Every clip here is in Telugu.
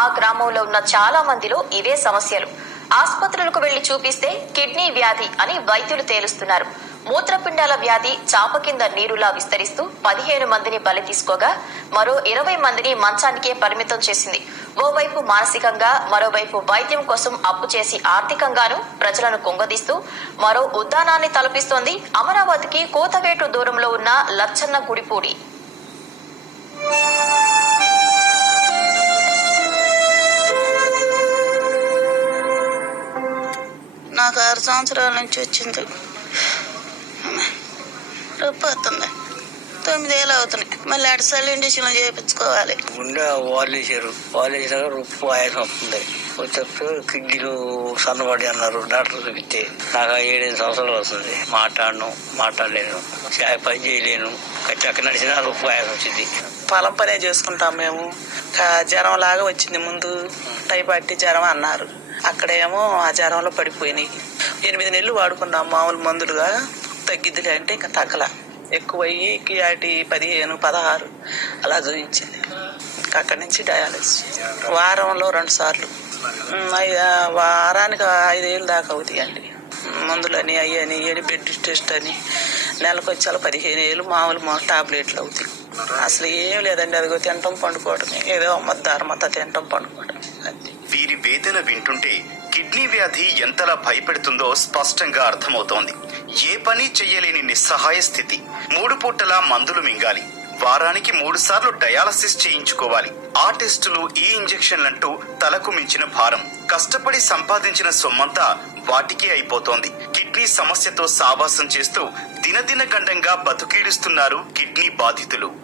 ఆ గ్రామంలో ఉన్న చాలా మందిలో ఇవే సమస్యలు. ఆసుపత్రులకు వెళ్ళి చూపిస్తే కిడ్నీ వ్యాధి అని వైద్యులు తేలుస్తున్నారు. మూత్రపిండాల వ్యాధి చాప కింద నీరులా విస్తరిస్తూ పదిహేను మందిని బలి తీసుకోగా మరో ఇరవై మందిని మంచానికే పరిమితం చేసింది. ఓవైపు మానసికంగా మరోవైపు వైద్యం కోసం అప్పు చేసి ఆర్థికంగాను ప్రజలను కుంగదీస్తూ మరో ఉద్దానాన్ని తలపిస్తోంది అమరావతికి కోతవేటు దూరంలో ఉన్న లచ్చన్న గుడిపూడి. నాకు ఆరు సంవత్సరాల నుంచి వచ్చింది. రొప్పి వస్తుంది తొమ్మిది ఏళ్ళు అవుతున్నాయి. మళ్ళీ అటు సల్లి ఇండిషన్లు చేయించుకోవాలి గుండె వాళ్ళు వేసారు వాళ్ళు వేసినాక రొప్పు ఆయాసం వస్తుంది. వచ్చేప్పుడు కిడ్నీలు సన్నబడి అన్నారు. డాక్టర్ చూపిస్తే నాకు ఏడైదు సంవత్సరాలు వస్తుంది. మాట్లాడను మాట్లాడలేను. పని చేయలేను. చక్క నడిచినా రొప్పు ఆయాసం వచ్చింది. పొలం పనే చేసుకుంటాం మేము. జ్వరం లాగా వచ్చింది ముందు. టైఫాయిడ్ జ్వరం అన్నారు. అక్కడేమో ఆ జ్వరంలో పడిపోయినాయి. ఎనిమిది నెలలు వాడుకున్నాం మామూలు మందులుగా. తగ్గిద్దిలే అంటే ఇంకా తగ్గల. ఎక్కువయ్యి కియాటి పదిహేను పదహారు అలా చూపించింది ఇంకా అక్కడి నుంచి డయాలసిస్. వారంలో రెండు సార్లు. ఐ- వారానికి ఐదేళ్ళు దాకా అవుతాయండి. మందులని అయ్యని ఏడి బెడ్ టెస్ట్ అని. నెలకు వచ్చాల పదిహేను ఏళ్ళు మామూలు మా టాబ్లెట్లు అవుతాయి. అసలు ఏం లేదండి అదిగో తినటం పండుకోవటం ఏదో అమ్మద్దారు మత తినటం పండుకోవటం అంతే. వీరి వేదన వింటుంటే కిడ్నీ వ్యాధి ఎంతలా భయపెడుతుందో స్పష్టంగా అర్థమవుతోంది. ఏ పని చెయ్యలేని నిస్సహాయ స్థితి. మూడు పూటలా మందులు మింగాలి. వారానికి మూడు సార్లు డయాలసిస్ చేయించుకోవాలి. ఆ టెస్టులు ఈ ఇంజెక్షన్లంటూ తలకు మించిన భారం. కష్టపడి సంపాదించిన సొమ్మంతా వాటికే అయిపోతోంది. కిడ్నీ సమస్యతో సావాసం చేస్తూ దినదిన గండంగా బతుకీడుస్తున్నారు కిడ్నీ బాధితులు.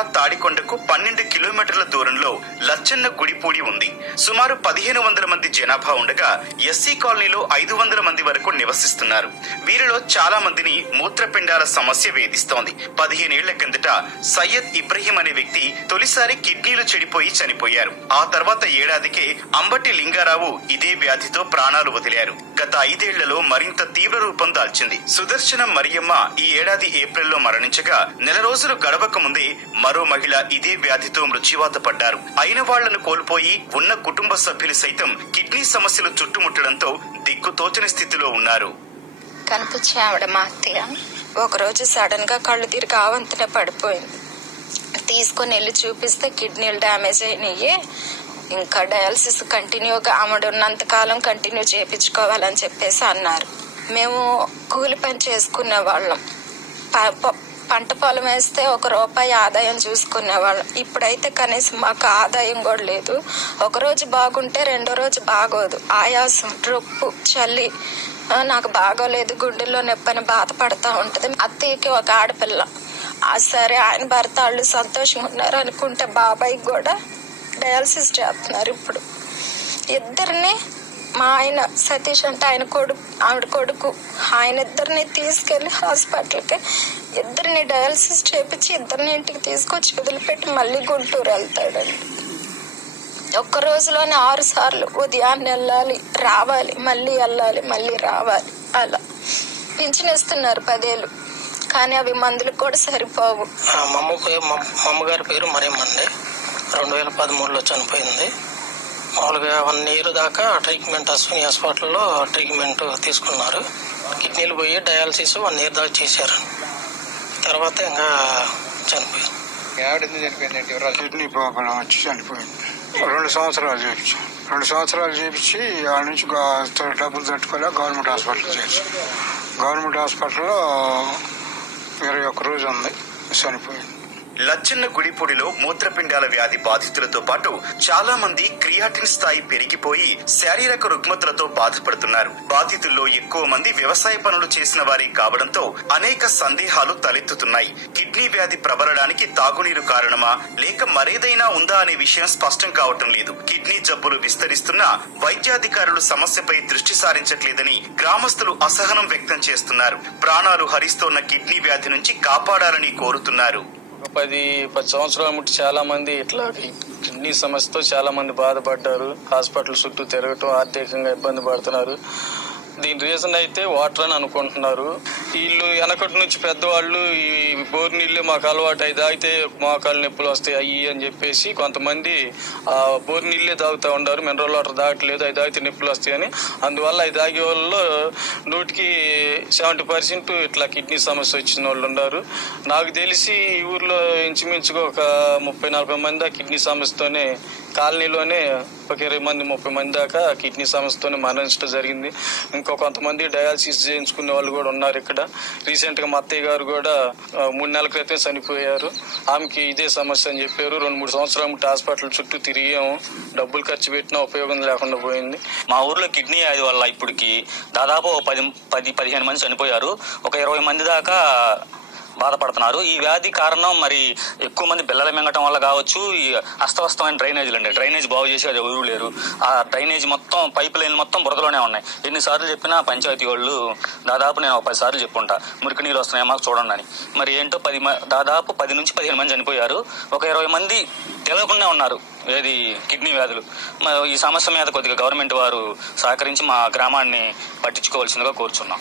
జిల్లా తాడికొండకు పన్నెండు కిలోమీటర్ల దూరంలో లచ్చన్న గుడిపూడి ఉంది. సుమారు పదిహేను వందల మంది జనాభా ఉండగా ఎస్సీ కాలనీలో ఐదు వందల మంది వరకు నివసిస్తున్నారు. వీరిలో చాలా మందిని మూత్రపిండాల సమస్య వేధిస్తోంది. పదిహేనేళ్ళ కిందట సయ్యద్ ఇబ్రహీం అనే వ్యక్తి తొలిసారి కిడ్నీలు చెడిపోయి చనిపోయారు. ఆ తర్వాత ఏడాదికే అంబటి లింగారావు ఇదే వ్యాధితో ప్రాణాలు వదిలారు. గత ఐదేళ్ళలో మరింత తీవ్ర రూపం దాల్చింది. సుదర్శన మరియమ్మ ఈ ఏడాది ఏప్రిల్లో మరణించగా నెల రోజులు గడవక ముందే మరో మహిళ ఇదే వ్యాధితో మృత్యువాత పడ్డారు. అయిన వాళ్ళను కోల్పోయి ఉన్న కుటుంబ సభ్యులు సైతం కిడ్నీ సమస్యలు చుట్టుముట్టడంతో దిక్కుతోచని స్థితిలో ఉన్నారు. కనిపించే ఆవిడ మా అత్తయ్య. ఒకరోజు సడన్గా కళ్ళు తిరిగి ఆవంతనే పడిపోయింది. తీసుకొని వెళ్ళి చూపిస్తే కిడ్నీలు డ్యామేజ్ అయినాయి. ఇంకా డయాలసిస్ కంటిన్యూగా ఆమెడు ఉన్నంత కాలం కంటిన్యూ చేయించుకోవాలని చెప్పేసి అన్నారు. మేము కూలి పని చేసుకునే వాళ్ళం. ప- ప- పంట పొలం వేస్తే ఒక రూపాయి ఆదాయం చూసుకునేవాళ్ళం ఇప్పుడైతే కనీసం మాకు ఆదాయం కూడా లేదు. ఒకరోజు బాగుంటే రెండో రోజు బాగోదు. ఆయాసం రొప్పు చలి నాకు బాగోలేదు. గుండెల్లో నొప్పని బాధపడతా ఉంటుంది. అత్తయ్యకి ఒక ఆడపిల్ల. ఆ సరే ఆయన భర్త వాళ్ళు సంతోషంగా ఉన్నారు అనుకుంటే బాబాయ్ కూడా డయాలసిస్ చేస్తున్నారు ఇప్పుడు. ఇద్దరిని మా ఆయన సతీష్ అంటే ఆయన కొడుకు ఆవిడ కొడుకు ఆయన ఇద్దరిని తీసుకెళ్ళి హాస్పిటల్కి ఇద్దరిని డయాలసిస్ చేపించి ఇద్దరిని ఇంటికి తీసుకొచ్చి వదిలిపెట్టి మళ్ళీ గుంటూరు వెళ్తాడండి. ఒక్క రోజులోనే ఆరు సార్లు ఉదయాన్నే వెళ్ళాలి రావాలి మళ్ళీ వెళ్ళాలి మళ్ళీ రావాలి. అలా పింఛన్ ఇస్తున్నారు పదేళ్ళు. కానీ అవి మందులకు కూడా సరిపోవు. ఆ మా పేరు అమ్మగారి పేరు మరియమ్మండి రెండు వేల పదమూడులో చనిపోయింది. మామూలుగా వన్ ఇయర్ దాకా ట్రీట్మెంట్ అశ్విని హాస్పిటల్లో ట్రీట్మెంట్ తీసుకున్నారు. కిడ్నీలు పోయి డయాలసిస్ వన్ ఇయర్ దాకా చేశారు. తర్వాత ఇంకా చనిపోయారు. కిడ్నీ ప్రాబ్లం వచ్చి చనిపోయింది. రెండు సంవత్సరాలు చేయించి. రెండు సంవత్సరాలు చేయించి ఆ నుంచి డబ్బులు తట్టుకోలేక గవర్నమెంట్ హాస్పిటల్ చేసి గవర్నమెంట్ హాస్పిటల్లో ఇరవై ఒక్క రోజు ఉంది చనిపోయింది. లచ్చన్న గుడిపూడిలో మూత్రపిండాల వ్యాధి బాధితులతో పాటు చాలా మంది క్రియాటిన్ స్థాయి పెరిగిపోయి శారీరక రుగ్మతలతో బాధపడుతున్నారు. బాధితుల్లో ఎక్కువ మంది వ్యవసాయ పనులు చేసిన వారే కావడంతో అనేక సందేహాలు తలెత్తుతున్నాయి. కిడ్నీ వ్యాధి ప్రబలడానికి తాగునీరు కారణమా? లేక మరేదైనా ఉందా అనే విషయం స్పష్టం కావటం లేదు. కిడ్నీ జబ్బులు విస్తరిస్తున్నా వైద్యాధికారులు సమస్యపై దృష్టి సారించట్లేదని గ్రామస్తులు అసహనం వ్యక్తం చేస్తున్నారు. ప్రాణాలు హరిస్తోన్న కిడ్నీ వ్యాధి నుంచి కాపాడాలని కోరుతున్నారు. పది పది సంవత్సరాల ముట్టి చాలా మంది ఇట్లా కిడ్నీ సమస్యతో చాలా మంది బాధపడ్డారు. హాస్పిటల్ చుట్టూ తిరగటం ఆర్థికంగా ఇబ్బంది పడుతున్నారు. దీని రీజన్ అయితే వాటర్ అని అనుకుంటున్నారు. వీళ్ళు వెనకటి నుంచి పెద్దవాళ్ళు ఈ బోర్ నీళ్ళు మాకు అలవాటు అయి తాగితే మోకాలు నొప్పులు వస్తాయి అయ్యి అని చెప్పేసి కొంతమంది ఆ బోర్ నీళ్ళే తాగుతూ ఉన్నారు. మినరల్ వాటర్ తాగట్లేదు అవి తాగితే నొప్పులు వస్తాయని అందువల్ల అవి తాగే వాళ్ళు నూటికి సెవెంటీ పర్సెంట్ ఇట్లా కిడ్నీ సమస్య వచ్చిన వాళ్ళు ఉన్నారు. నాకు తెలిసి ఈ ఊర్లో ఇంచుమించుగా ఒక ముప్పై నలభై మంది ఆ కిడ్నీ సమస్యతోనే కాలనీలోనే ఒక ఇరవై మంది ముప్పై మంది దాకా కిడ్నీ సమస్యతోనే మరణించడం జరిగింది. ఇంకా కొంతమంది డయాలసిస్ చేయించుకునే వాళ్ళు కూడా ఉన్నారు ఇక్కడ. రీసెంట్గా మా అత్తయ్య గారు కూడా మూడు నెలల క్రితం చనిపోయారు. ఆమెకి ఇదే సమస్య అని చెప్పారు. రెండు మూడు సంవత్సరాలు హాస్పిటల్ చుట్టూ తిరిగాము. డబ్బులు ఖర్చు పెట్టినా ఉపయోగం లేకుండా పోయింది. మా ఊర్లో కిడ్నీ వ్యాధి వల్ల ఇప్పటికి దాదాపు పది పది పదిహేను మంది చనిపోయారు. ఒక ఇరవై మంది దాకా బాధపడుతున్నారు. ఈ వ్యాధి కారణం మరి ఎక్కువ మంది పిల్లలు మింగటం వల్ల కావచ్చు ఈ అస్తవస్తమైన డ్రైనేజీలు అండి. డ్రైనేజ్ బాగు చేసి అది ఎవరూ లేరు. ఆ డ్రైనేజ్ మొత్తం పైప్ లైన్ మొత్తం బురదలోనే ఉన్నాయి. ఎన్నిసార్లు చెప్పినా పంచాయతీ వాళ్ళు దాదాపు నేను ఒక పది సార్లు చెప్పుంటా. మురికి నీళ్ళు వస్తున్నాయి మాకు చూడండి అని. మరి ఏంటో పది దాదాపు పది నుంచి పదిహేను మంది చనిపోయారు. ఒక ఇరవై మంది తెలియకుండా ఉన్నారు. ఏది కిడ్నీ వ్యాధులు. ఈ సమస్య మీద కొద్దిగా గవర్నమెంట్ వారు సహకరించి మా గ్రామాన్ని పట్టించుకోవాల్సిందిగా కోరుచున్నాం.